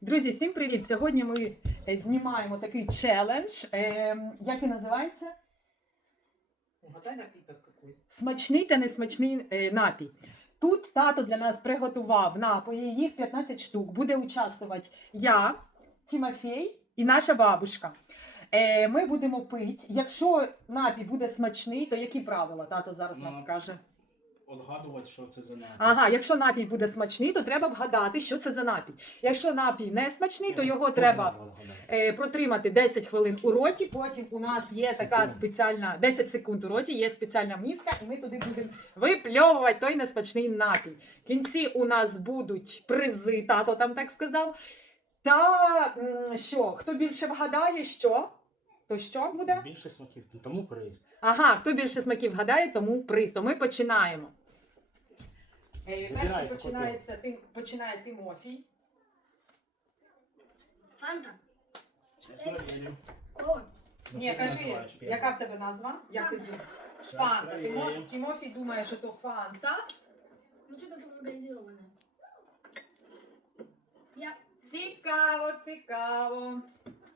Друзі, всім привіт! Сьогодні ми е, знімаємо такий челендж. Е, як він називається? Смачний та несмачний е, напій. Тут тато для нас приготував напої, їх 15 штук. Буде участвувати я, Тімофій і наша бабушка. Ми будемо пити. Якщо напій буде смачний, то які правила? Тато зараз нам Ну, скаже. Отгадувати, що це за напій. Ага, якщо напій буде смачний, то треба вгадати, що це за напій. Якщо напій не смачний, то його треба е, протримати 10 хвилин у роті. Потім у нас є така спеціальна 10 секунд у роті, є спеціальна миска, і ми туди будемо випльовувати той несмачний напій. В кінці у нас будуть призи, тато там так сказав. Та що, хто більше вгадає, що? То що буде? Більше смаків, ну, тому приїзд. Ага, хто більше смаків вгадає, тому приз. То ми починаємо. Е, перший починається Тим, починає Тимофій. Фанта. Ну, Ні, кажи, яка в тебе назва? Як ти Фанта. думаєш? Фанта. Тимо. Тимофій думає, що то фанта. Ну что-то тут организованное. Я, Цікаво, цікаво.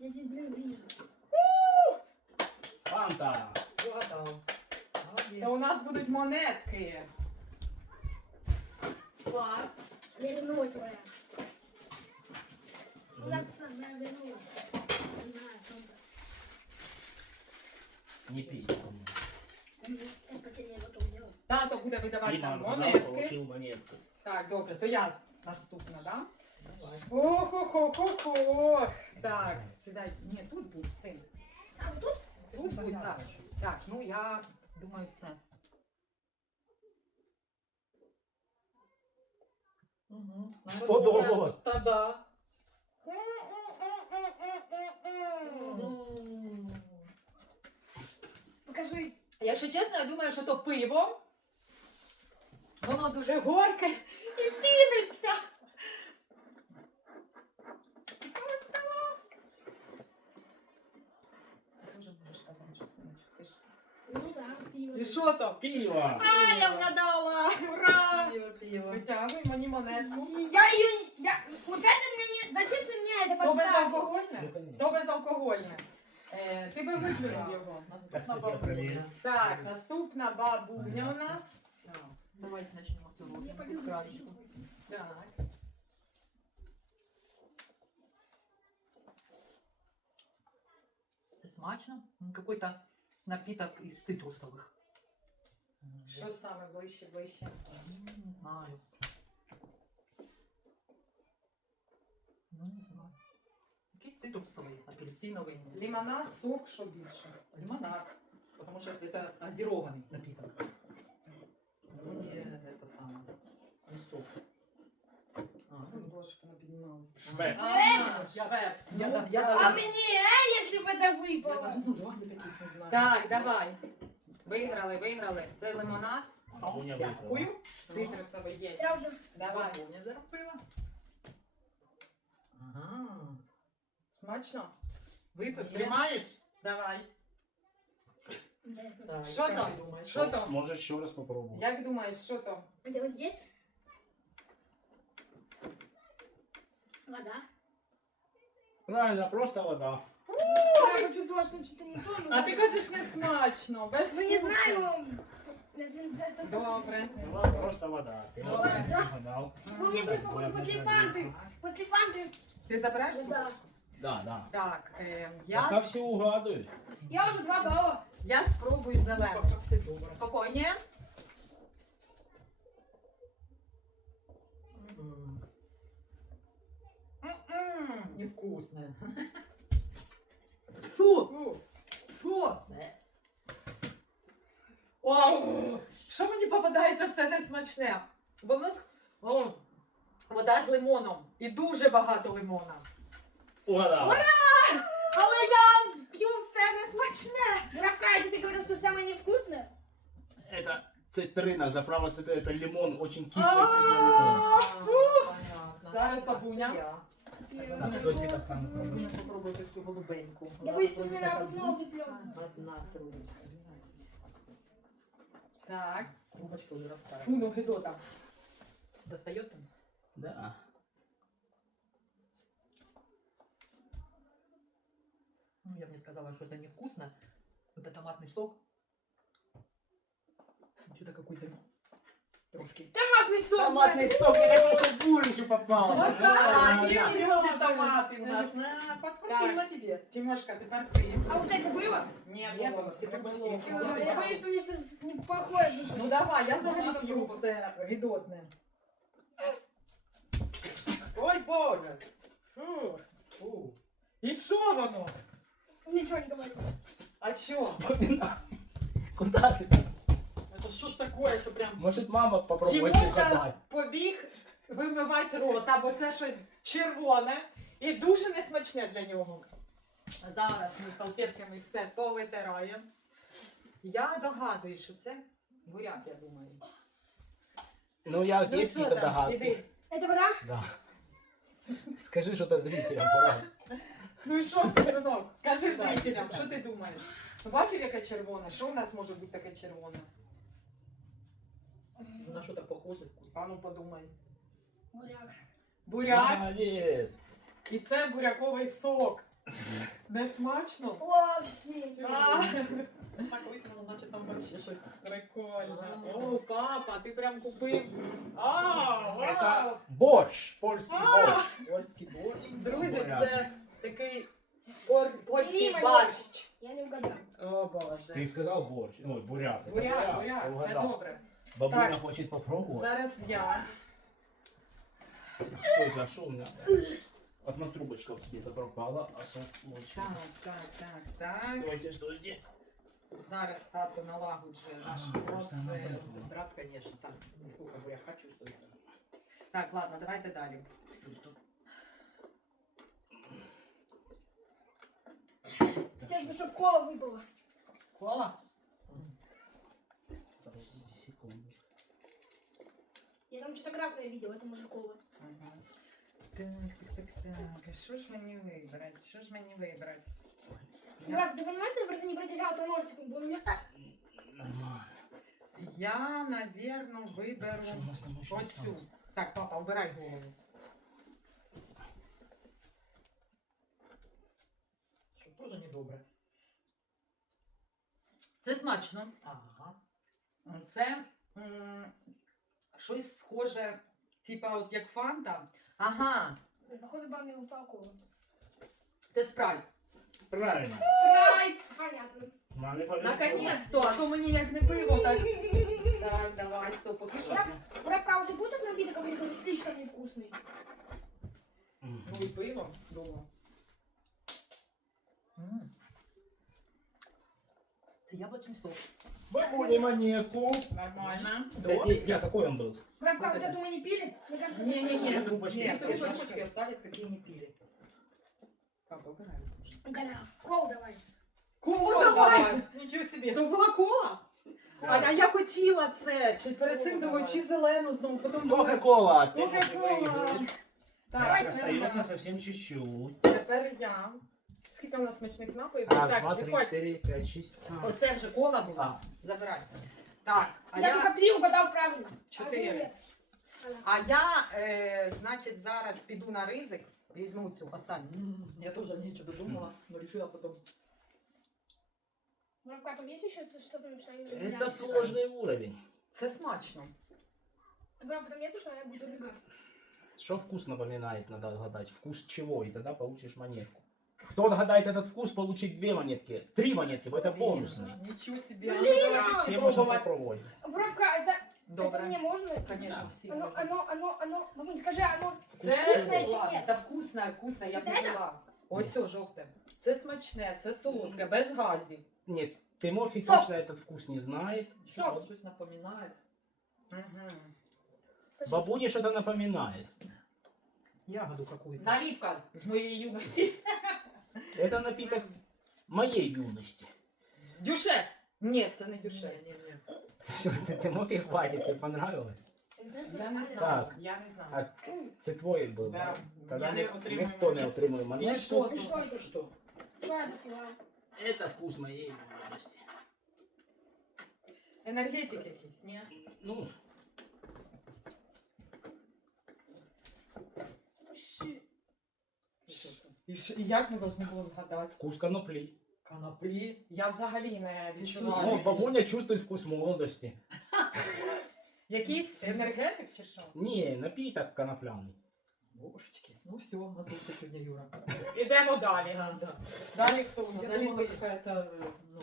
я здесь, блин, вижу. Фанта! Молодец. Та у нас будуть монетки. Клас. Вернулась, моя. У нас одна вернулась. Одна, Фанта. Не пій. Я спасение готов делать. Тато буде видавати нам вгадав, монетки. получив монетку. Так, добре, то я с- наступна, да? Давай. Ох-ох-ох-ох. Так, сідай. Ні, тут будь, син. А тут? Тут будь, так. Так, ну я думаю, це. Угу. Сподобалось. Та да. Покажи. Якщо чесно, я думаю, що то пиво. Воно дуже горке і піниться. І що то? Піва! А, я вгадала! Ура! Пиво, пиво. Витягуй мені монетку. Я ее не... Я... Вот это мне не... Зачем ты мне это То подставил? безалкогольне? Ну, конечно. То безалкогольне. Е, ти би виплюнув його. Так, Наступна кстати, я бабуня. перевірю. Так, наступна бабуня у нас. Так, Давайте начнем цю Я розмову побегу. з краєчку. Так. Це смачно. М, Какой-то напиток із цитрусових. М, Що саме ближче, ближче? м, Не знаю. Ну, не знаю. Якийсь цитрусовий, апельсиновий. Лимонад, сок, що більше? Лимонад. Потому что это газированный напиток. Ну, не это самое. Не сок. А, ну, Ложка не піднімалася. Швепс. Швепс? я, Швепс. я, Ну, да- я, так. А даже- мне, а, если бы это я выпало? даже название таких не знаю. Так, давай. Виграли, виграли. Це лимонад. Бабуня Дякую. Цитрусовий є. Сразу. Давай. Бабуня заробила. Ага. Смачно? Випив, Ні. тримаєш? Давай. Да. Так, Що як там? ти думаєш? Що там? Може ще раз попробувати. Як думаєш, що то? Это вот здесь? Вода. Правильно, просто вода. Я почувствовала, что что-то не то. но А ти кажеш не смачно, без Ну не вкусу. знаю. Это- это- это- Добре. Була просто вода. Ти Добре. не вгадав. Ну, мне при- после фанты. После фанты. Ти забереш? тут? Да. Да, да. Так, е, Пока я, всі угадують. Я уже два балла. я спробую зелену. Все добре. Спокійніше. М, М-м. Невкусне. Фу! Фу. Фу! О, що мені попадається все несмачне? Воно з... О, вода з лимоном. І дуже багато лимона. Угадав. Але я п'ю все несмачне. Дурака, ты говорил, что самое невкусное? Это цитрина, заправа це, это лимон, очень кислый, А. кислый лимон. А, Понятно. Зараз бабуня. Так, стойте останню пробочку. Попробуйте всю голубеньку. Дивись, мені треба знову диплом. Одна трудочка. Так. Трубочка уже расставила. Ну, Гедота. Достает там? Да. Ну, я бы не сказала, что это невкусно. Это томатный сок. Что-то какой-то трошки. Томатный сок. Томатный сок, я хотел, чтобы бурищу попался. Ну, да, Ну, всі да. ми любимо томати у нас. На, подкрутила тебе. Тимошка, тепер ти. А вот это было? Не Не було, було, всі не любимо. було. Э, Я боюсь, что мне сейчас неплохое Ну будет. давай, я взагалі п'ю все гидотне. Ой, боже. Фу. Фу. І що воно? Ничего не говорю. А чо? Вспоминай. Куда ты? Там? Это ж такое, что прям... Может, мама попробует Тимоша побіг вимивати рота, бо це щось червоне і дуже несмачне для нього. Зараз ми салфетками все повитираємо. Я догадую, що це буряк, я думаю. Ну, я Ну есть що догадки. Это вода? Да. Скажи что-то зрителям, пора. Ну і що це, синок? Скажи зрителям, що ти думаєш? Бачив, яке червоне? Що у нас може бути таке червоне? На что-то похоже вкус. А ну подумай. Буряк. Буряк, Молодец. і це буряковий сок. Не смачно? Вообще. А, Так выкинула, значит там вообще что-то. Прикольно. О, папа, ти прям купив. А, вау! Это борщ, польский А! борщ. Польский борщ. Друзі, Буряк. це такий пор- польський Рима, борщ. Я не угадал. О, Боже. Ты сказал борщ. Ой, буряк. Это Буряк, буряк, ты все угадал. добре. Бабуля Так. хочет попробовать. Зараз я. Стойте, а что у меня? Одна трубочка где-то пропала, а сок лучше. Так, так, так, так. Стойте, стойте. Зараз тато налагоджує наш А, просто процес. набрати. Концентрат, конечно. Так, не сколько буряка чувствуется. Так, ладно, давайте далі. Стой, стой. Сейчас бы чтоб кола выпала. Кола? Подождите секунду. Я там что-то красное видел, это может кола. Ага. Так, так, так, так. А що ж мені вибрати? Що ж мені вибрати? Я, Брат, ты понимаешь, что я просто не продержал то носиком, был у меня... Нормально. я навірно, виберу Что у нас там еще оцю. осталось? Так, папа, обирай голову. Что тоже недобре. Це смачно. Ага. Це м, щось схоже, типа от як фанта. Ага, Походу, вам не упал це спрайт. Правильно. Райт! Понятно. Повезло. Наконець-то, а то мені як не пиво, так. Так, давай, стоп, поки що. Уже будет напиток, а будет слишком невкусный. м, Ну і пиво, думаю. Це яблочный сок. Бабуля монетку. Нормально. Кстати, я какой он был? Буряка, Вот вот это. эту мы не пили? Мне кажется, Не-не-не. Все трубочки. Нет, трубочки. трубочки остались, какие не пили. Папа, обирай. Угадал. Колу давай. Колу давай! Ничего себе! То була кола? А, а я хотіла це. Чи перед цим Колу думаю, давай. чи зелену знову, потім думаю. Кока-кола. Кока-кола. Так, Давай, остается Давай, совсем чуть-чуть. Тепер я. Скільки у нас смачних напоїв? Раз, так, два, три, виходь. четыре, пять, шесть. Оце вже кола була. А. Забирай. Так, а Я я, только три угадал правильно. Четыре. А ты нет. а я е, значить, зараз піду на ризик, візьму цю останню. М, Я тоже нечего додумала, но решила потом. Буряка, там есть еще что-то, что имеет Это вариант? сложный уровень. Це смачно. Буряка, там нету, что я буду рыгать? Что вкус напоминает, надо отгадать. Вкус чего, и тогда получишь монетку. Кто отгадает этот вкус, получит две монетки. Три монетки, бо это Блин. бонусный. Ничего себе! Блин! Ну, давайте Все попробовать. можно попробовать. Буряка, это, это Добре. мне можно? Конечно, всі. Оно, можна. оно, оно, оно, бабунь, скажи, оно Це вкусне чи ладно, ні? та вкусне, вкусне, я Вот это? підняла. Ось все, жовте. Це смачне, це солодке, без газів. Нет, Тимофей Стоп. точно этот вкус не знает. Что-то что-то напоминает. Угу. Бабуне что-то напоминает. Ягоду какую-то. Наливка з моєї юності. Это напиток моей юности. Дюшес. Ні, це не дюшес. Не-не-не. Все, Тимофей хватит, тебе понравилось? Я не знаю. Так. Я не знаю. А це твоє було. Да. Тогда Я не ні- отримую ніхто не монетку. отримує І монетку. що І тут? що Що, тут? що? Что я допила? Это вкус моей юности. Енергетик якийсь, ні? Ну, І, ш- і як ми повинні були вгадати? Вкус конопли. Коноплі. Я взагалі не О, відчуваю. бабуня чувствует вкус молодости. Якийсь енергетик чи що? Не, напиток конопляный. Божечки. Ну все, готовься сегодня, Юра. Ідемо далі. Да, да. Далі хто у нас? Я Далі думала, ти. какая-то, э, ну,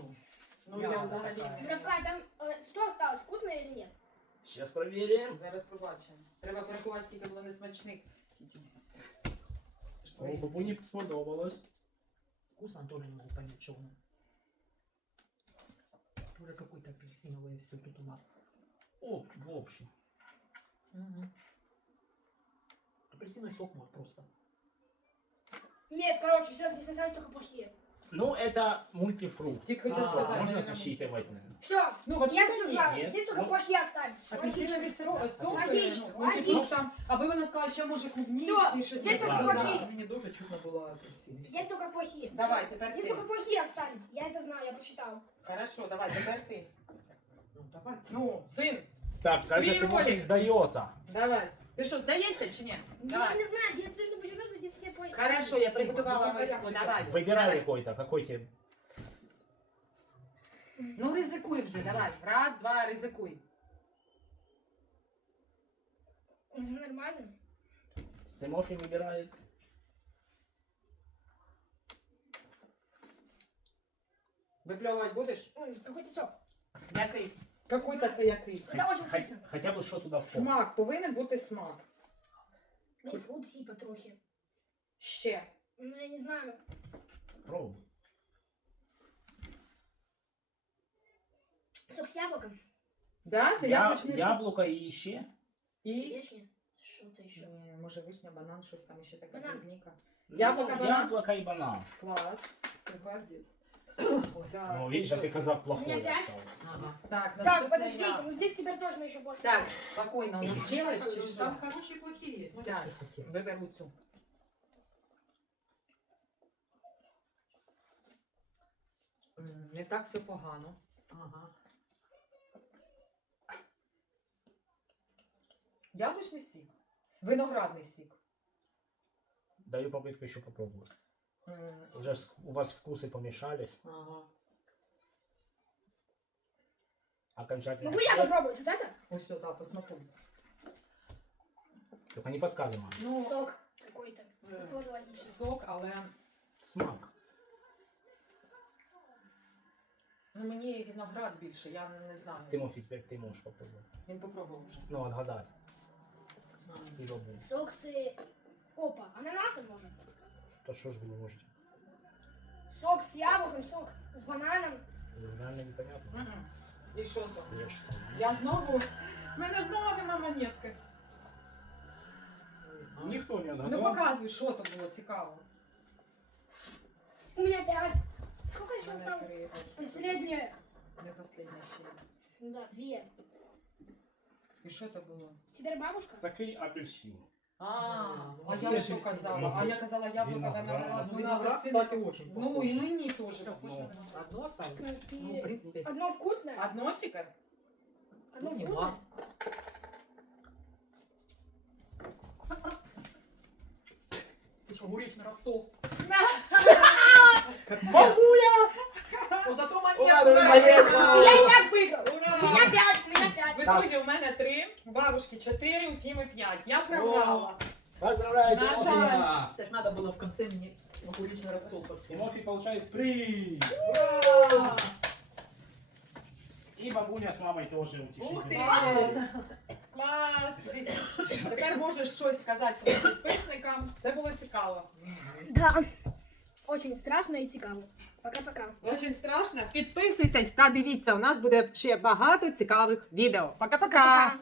Ну я Яна взагалі така. не. Братка, там э, что осталось, вкусно или нет? Сейчас проверим. Зараз побачимо. Треба порахувати, скільки було несмачних. О, бабуні сподобалось. вкусно тоже не могу понять, что он. Тоже какой-то апельсиновый все тут у нас. О, в общем. Мгм. Апельсиновый сок может просто. Нет, короче, все здесь остались только плохие. Ну, это мультифрукт. Тільки хотів хотів Всё, сказати. можно наверное, засчитывать, наверное. Все, Ну, от я чого все ні? знаю. Нет. Здесь только Ну, плохие остались. Апельсиновий Логично. сироп, сок, Логично, ну, мультифрукт логично. там, аби вона сказала, ще може клубнічний, Всё, щось. здесь таке. только Да, плохие. Мне тоже чутно было апельсин. Здесь только плохие. Давай, теперь Здесь ты. только плохие остались. Я это знаю, я прочитал. Хорошо, давай, тепер ти. Ну, давай. Ну, син, Так, кажется, Твій Тимофей ролик. сдается. давай. Ти що, здаєшся чи ні? Ну, Давай. Я не знаю, я должен почитать, здесь все плохие. Хорошо, я приготувала давай, миску, давай. Выбирай Давай. какой-то, какой тебе. Ну, ризикуй вже, давай. Раз, два, ризикуй. Мгм, Нормально. Тимофей выбирает. Випльовувати будеш? М, Какой-то сок. Який? Какой-то це який? Это очень Хоть- вкусно. хотя бы что туда входит. Смак, повинен бути смак. Грейпфрут типа трохи. Ще. Ну, я не знаю. Пробуй. Сок с яблоком. Да, це Я- яблучний сок. яблоко и еще. І? Вишня. Что-то еще. М, Може вишня, банан, щось там ще таке Банан. клубніка. Яблоко, Ну, банан? Яблоко и банан. Клас. Супер. Так, Ну, видишь, а ты казав плохой У меня Ага. Так, Так, подождите, я. ну здесь теперь точно еще больше. Так, спокійно, навчилась чи що? Там хорошие и плохие есть. Ну, Так. Виберу цю. М, Не так все погано. Ага. Яблучний сік. Виноградний сік. Даю попытку еще попробовать. М, Уже с- у вас вкусы помешались. Ага. Окончательно. Могу я попробовать вот это? Ось сюди, посмакуй. Только не подсказывай. мам. Ну, Сок какой-то. Э. Тоже логично. сок, але Смак. ну, мені виноград більше, я не, не знаю. Тимофей, теперь ты можешь попробовать. Він попробував вже. Ну, отгадать. Ага. И бабу. Сок с... э, Опа, ананасом может. То что ж вы не можете? Сок с яблоком, сок с бананом. Ну, Реально непонятно. Мгм. І що то? Я ж сам. Я знову. В мене знову нема монетки. Не знаю. Никто не Ну отгадал. показуй, що то було цікаво. У меня пять. Сколько еще У мене осталось? три очки. Последнее. Не последня ще. Да, две. І що то було? Теперь бабушка. Такий апельсин. А, ну, а я вообще що апельсин. казала? А я казала яблуко, Виноград. виноград. Ну, Ну, на виноград, апельсини. кстати, очень Ну, похож. і мені теж похож на Ну. виноград. Одно осталось? Ну, Ну, в и- принципе. Одно вкусное, Одно тільки? одно ну, не вкусное. Ты что, огуречный рассол? Бабуля! Вот зато Ура, монетку монетку! заработала. Я и так выиграл. Ура! У меня пять, у меня В пять. итогі у мене три, у бабушки чотири, у Тіми п'ять. Я програла. Поздравляю, На Тимофей! жаль. Это ж надо было в конце мне огуречный рассол поставить. Тимофей получает приз! Ура! И бабуня с мамой тоже Ух ты! утешительно. Клас! Клас! Тепер можеш щось сказати своїм підписникам. Це було цікаво. Да. Очень страшно и цікаво. Пока-пока. Дуже страшно. Підписуйтесь та дивіться, у нас буде ще багато цікавих відео. Пока-пока! Пока.